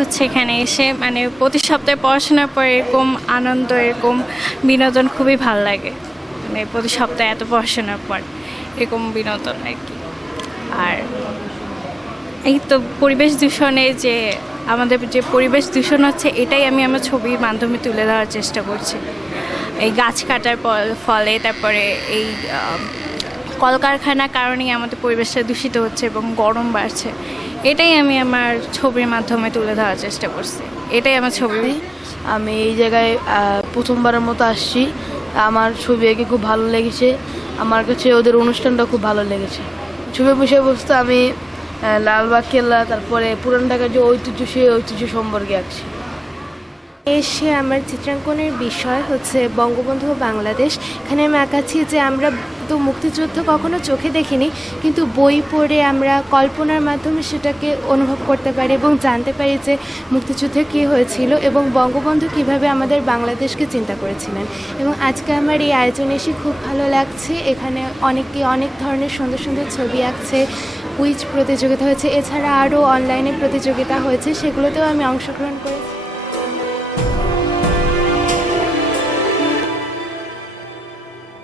হচ্ছে এখানে এসে। মানে প্রতি সপ্তাহে পড়াশোনার পর এরকম আনন্দ, এরকম বিনোদন খুবই ভালো লাগে। মানে প্রতি সপ্তাহে এত পড়াশোনার পর এরকম বিনোদন আর কি। আর এই তো পরিবেশ দূষণে যে আমাদের যে পরিবেশ দূষণ হচ্ছে, এটাই আমি আমার ছবির মাধ্যমে তুলে ধরার চেষ্টা করছি। এই গাছ কাটার ফলে তারপরে এই কলকারখানার কারণেই আমাদের পরিবেশটা দূষিত হচ্ছে এবং গরম বাড়ছে। এটাই আমি আমার ছবির মাধ্যমে তুলে ধরার চেষ্টা করছি। এটাই আমার ছবি। আমি এই জায়গায় প্রথমবারের মতো আসছি। আমার ছবি এঁকে খুব ভালো লেগেছে। আমার কাছে ওদের অনুষ্ঠানটা খুব ভালো লেগেছে। ছবির বিষয়বস্তু আমি লালবাগ, কেল্লা, তারপরে পুরান ঢাকার যে ঐতিহ্য, সেই ঐতিহ্য সম্পর্কে আঁকছি এসে আমার চিত্রাঙ্কনের বিষয় হচ্ছে বঙ্গবন্ধু বাংলাদেশ। এখানে আমি আঁকাচ্ছি যে আমরা তো মুক্তিযুদ্ধ কখনো চোখে দেখিনি, কিন্তু বই পড়ে আমরা কল্পনার মাধ্যমে সেটাকে অনুভব করতে পারি এবং জানতে পারি যে মুক্তিযুদ্ধে কী হয়েছিল এবং বঙ্গবন্ধু কীভাবে আমাদের বাংলাদেশকে চিন্তা করেছিলেন। এবং আজকে আমার এই আয়োজনে এসে খুব ভালো লাগছে। এখানে অনেকে অনেক ধরনের সুন্দর সুন্দর ছবি আঁকছে, কুইজ প্রতিযোগিতা হয়েছে, এছাড়া আরও অনলাইনে প্রতিযোগিতা হয়েছে, সেগুলোতেও আমি অংশগ্রহণ করে